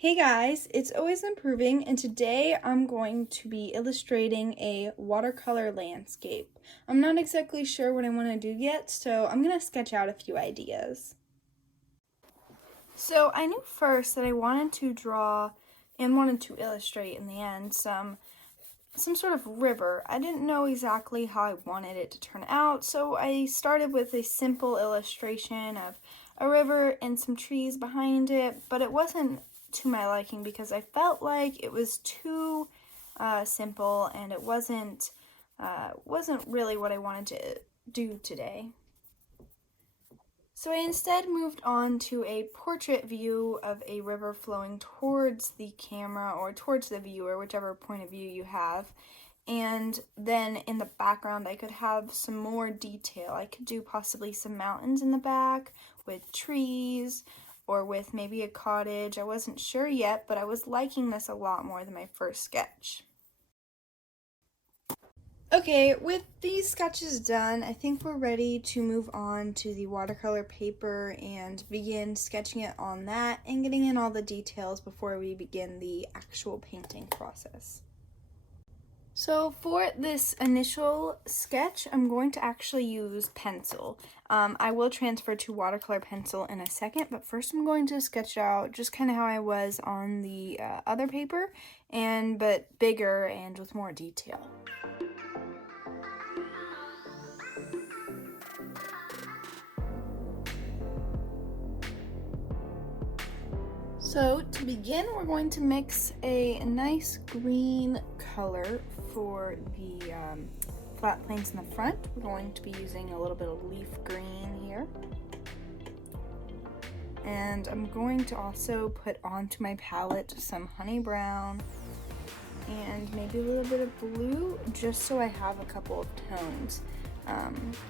Hey guys, it's Always Improving, and today I'm going to be illustrating a watercolor landscape. I'm not exactly sure what I want to do yet, so I'm going to sketch out a few ideas. So I knew first that I wanted to draw and wanted to illustrate in the end some sort of river. I didn't know exactly how I wanted it to turn out, so I started with a simple illustration of a river and some trees behind it, but it wasn't to my liking because I felt like it was too simple and it wasn't really what I wanted to do today. So I instead moved on to a portrait view of a river flowing towards the camera or towards the viewer, whichever point of view you have. And then in the background I could have some more detail. I could do possibly some mountains in the back with trees or with maybe a cottage. I wasn't sure yet, but I was liking this a lot more than my first sketch. Okay, with these sketches done, I think we're ready to move on to the watercolor paper and begin sketching it on that and getting in all the details before we begin the actual painting process. So for this initial sketch, I'm going to actually use pencil. I will transfer to watercolor pencil in a second, but first I'm going to sketch out just kind of how I was on the other paper, but bigger and with more detail. So to begin, we're going to mix a nice green color for the flat planes in the front. We're going to be using a little bit of leaf green here. And I'm going to also put onto my palette some honey brown and maybe a little bit of blue, just so I have a couple of tones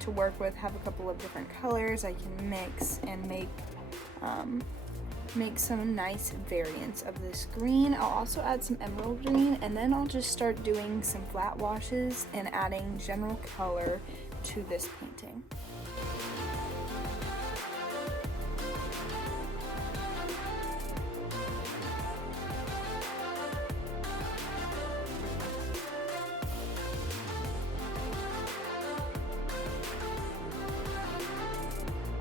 to work with, have a couple of different colors I can mix and make some nice variants of this green. I'll also add some emerald green, and then I'll just start doing some flat washes and adding general color to this painting.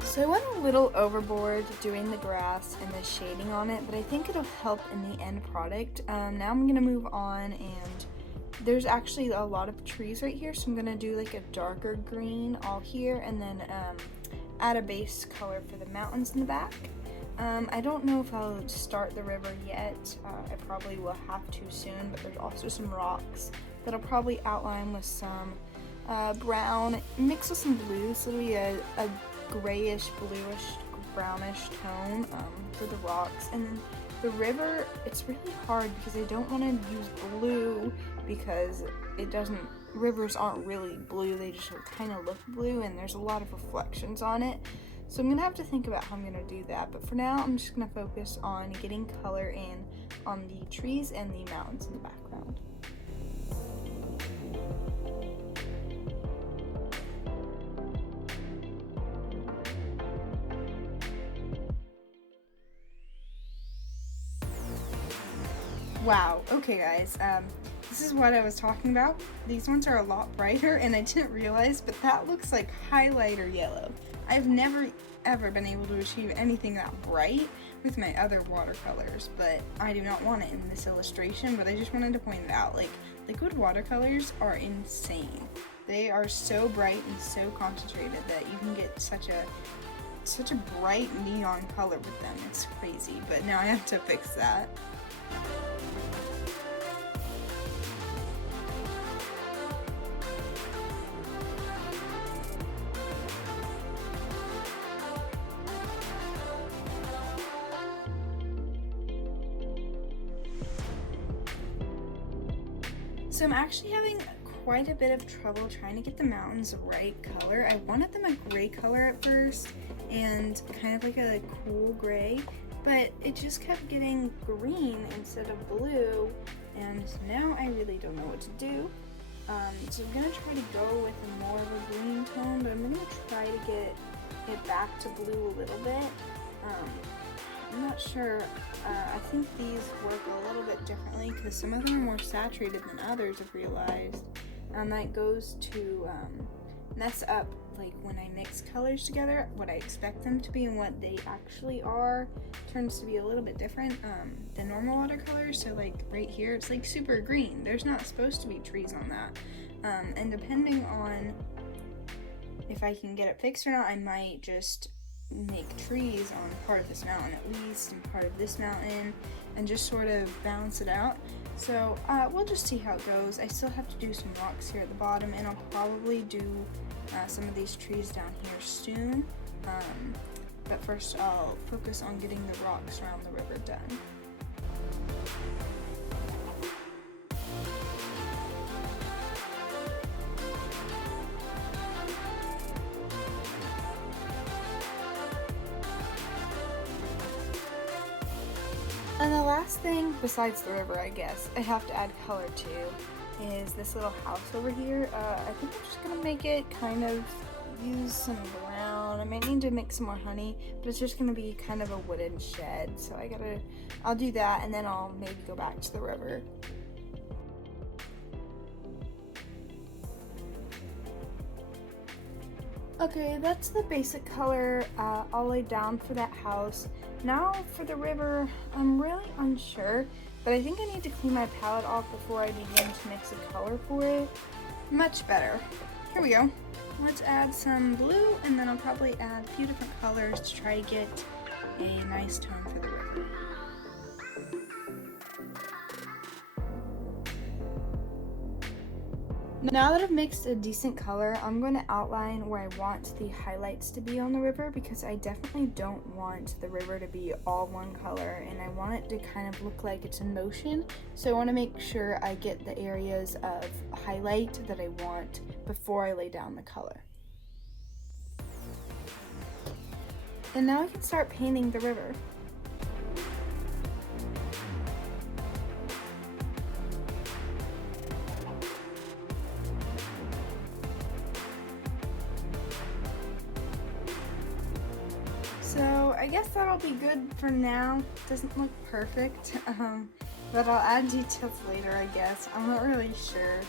So I went a little overboard doing the grass and the shading on it, but I think it'll help in the end product. Now I'm gonna move on, and there's actually a lot of trees right here, so I'm gonna do like a darker green all here, and then add a base color for the mountains in the back. I don't know if I'll start the river yet. I probably will have to soon, but there's also some rocks that I'll probably outline with some brown mixed with some blue, so it'll be a grayish, bluish, brownish tone for the rocks. And then the river, it's really hard because I don't want to use blue because rivers aren't really blue, they just kind of look blue and there's a lot of reflections on it. So I'm going to have to think about how I'm going to do that, but for now I'm just going to focus on getting color in on the trees and the mountains in the background. Wow, okay guys, this is what I was talking about. These ones are a lot brighter and I didn't realize, but that looks like highlighter yellow. I've never ever been able to achieve anything that bright with my other watercolors, but I do not want it in this illustration, but I just wanted to point it out. Like, liquid watercolors are insane. They are so bright and so concentrated that you can get such a bright neon color with them. It's crazy, but now I have to fix that. So I'm actually having quite a bit of trouble trying to get the mountains the right color. I wanted them a gray color at first and kind of like a cool gray, but it just kept getting green instead of blue, and now I really don't know what to do. So I'm gonna try to go with more of a green tone, but I'm gonna try to get it back to blue a little bit. I'm not sure. I think these work a little bit differently because some of them are more saturated than others, I've realized. And that goes to mess up, like when I mix colors together, what I expect them to be and what they actually are turns to be a little bit different than normal watercolors. So like right here, it's like super green. There's not supposed to be trees on that. And depending on if I can get it fixed or not, I might just make trees on part of this mountain at least and part of this mountain and just sort of balance it out. So we'll just see how it goes. I still have to do some rocks here at the bottom, and I'll probably do some of these trees down here soon. But first I'll focus on getting the rocks around the river done. And the last thing, besides the river, I guess, I have to add color to, is this little house over here. I think I'm just gonna make it kind of use some brown. I might need to mix some more honey, but it's just gonna be kind of a wooden shed. So I'll do that, and then I'll maybe go back to the river. Okay, that's the basic color I'll lay down for that house. Now for the river, I'm really unsure, but I think I need to clean my palette off before I begin to mix a color for it. Much better. Here we go. Let's add some blue, and then I'll probably add a few different colors to try to get a nice tone for the river. Now that I've mixed a decent color, I'm going to outline where I want the highlights to be on the river, because I definitely don't want the river to be all one color, and I want it to kind of look like it's in motion. So I want to make sure I get the areas of highlight that I want before I lay down the color. And now I can start painting the river. So I guess that'll be good for now. Doesn't look perfect, but I'll add details later, I guess. I'm not really sure.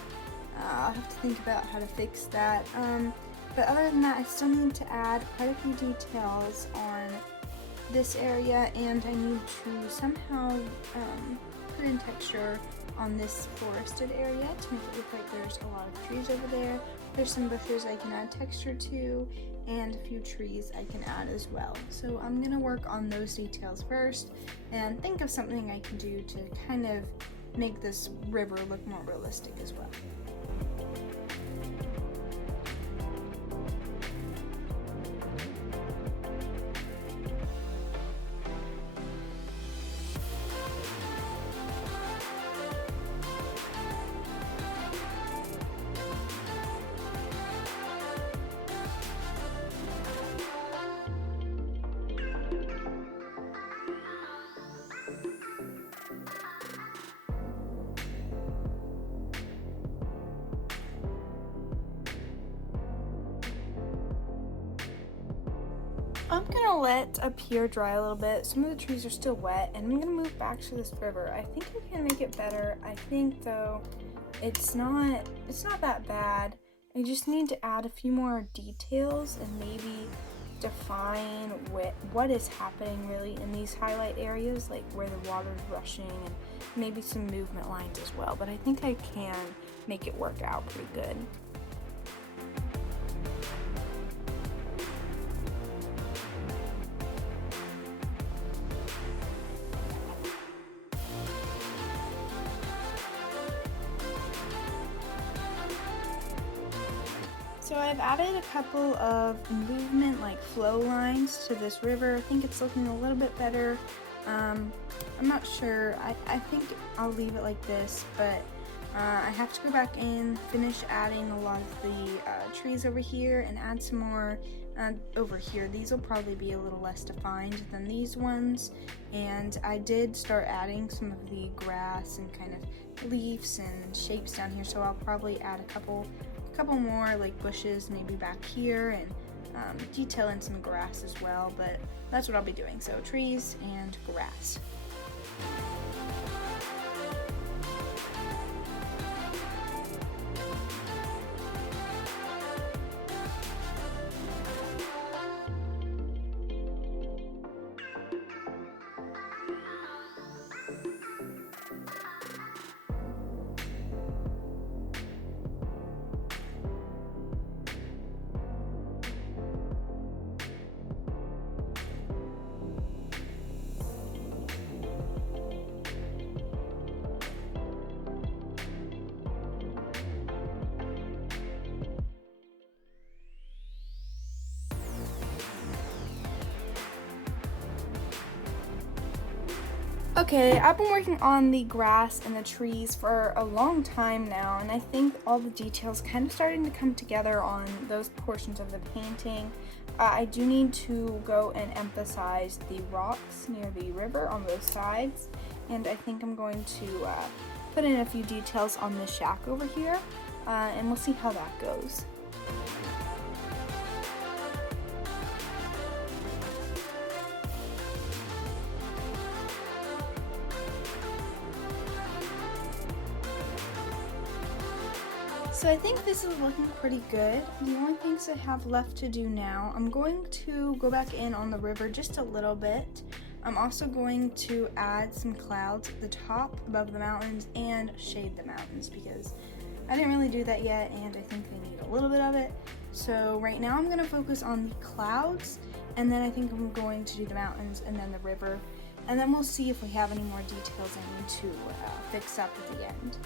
I'll have to think about how to fix that. But other than that, I still need to add quite a few details on this area, and I need to somehow put in texture on this forested area to make it look like there's a lot of trees over there. There's some bushes I can add texture to, and a few trees I can add as well. So I'm gonna work on those details first and think of something I can do to kind of make this river look more realistic as well. I'm gonna let up here dry a little bit. Some of the trees are still wet, and I'm gonna move back to this river. I think I can make it better. I think though it's not that bad. I just need to add a few more details and maybe define what is happening really in these highlight areas, like where the water's rushing, and maybe some movement lines as well. But I think I can make it work out pretty good. So I've added a couple of movement, like flow lines to this river. I think it's looking a little bit better. I'm not sure. I think I'll leave it like this, but I have to go back in, finish adding a lot of the trees over here, and add some more over here. These will probably be a little less defined than these ones. And I did start adding some of the grass and kind of leaves and shapes down here, so I'll probably add a couple more like bushes maybe back here, and detail in some grass as well, but that's what I'll be doing. So trees and grass. Okay, I've been working on the grass and the trees for a long time now, and I think all the details kind of starting to come together on those portions of the painting. I do need to go and emphasize the rocks near the river on both sides, and I think I'm going to put in a few details on the shack over here, and we'll see how that goes. So I think this is looking pretty good. The only things I have left to do now, I'm going to go back in on the river just a little bit. I'm also going to add some clouds at the top above the mountains and shade the mountains because I didn't really do that yet and I think they need a little bit of it. So right now I'm going to focus on the clouds, and then I think I'm going to do the mountains and then the river, and then we'll see if we have any more details I need to fix up at the end.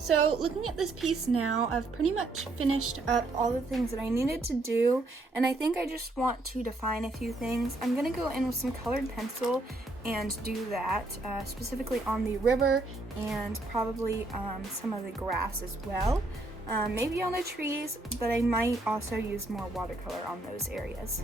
So looking at this piece now, I've pretty much finished up all the things that I needed to do, and I think I just want to define a few things. I'm going to go in with some colored pencil and do that, specifically on the river and probably some of the grass as well. Maybe on the trees, but I might also use more watercolor on those areas.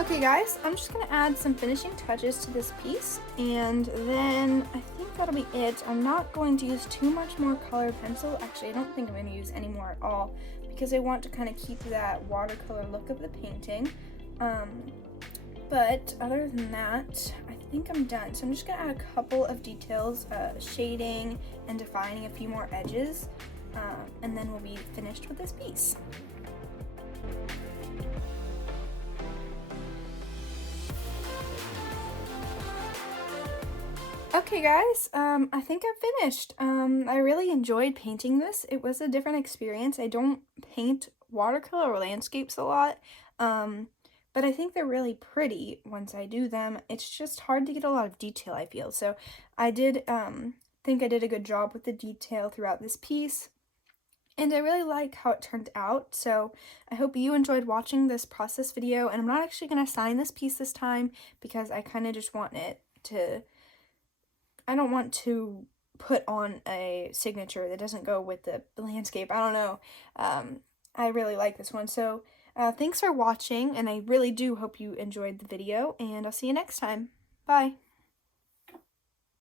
Okay guys, I'm just going to add some finishing touches to this piece, and then I think that'll be it. I'm not going to use too much more colored pencil. Actually, I don't think I'm going to use any more at all because I want to kind of keep that watercolor look of the painting. But other than that, I think I'm done. So I'm just going to add a couple of details, shading and defining a few more edges, and then we'll be finished with this piece. Okay guys, I think I'm finished. I really enjoyed painting this. It was a different experience. I don't paint watercolor or landscapes a lot, but I think they're really pretty once I do them. It's just hard to get a lot of detail, I feel. So I did think I did a good job with the detail throughout this piece, and I really like how it turned out. So I hope you enjoyed watching this process video, and I'm not actually going to sign this piece this time because I kind of just want it to... I don't want to put on a signature that doesn't go with the landscape. I don't know. I really like this one. So thanks for watching, and I really do hope you enjoyed the video, and I'll see you next time. Bye.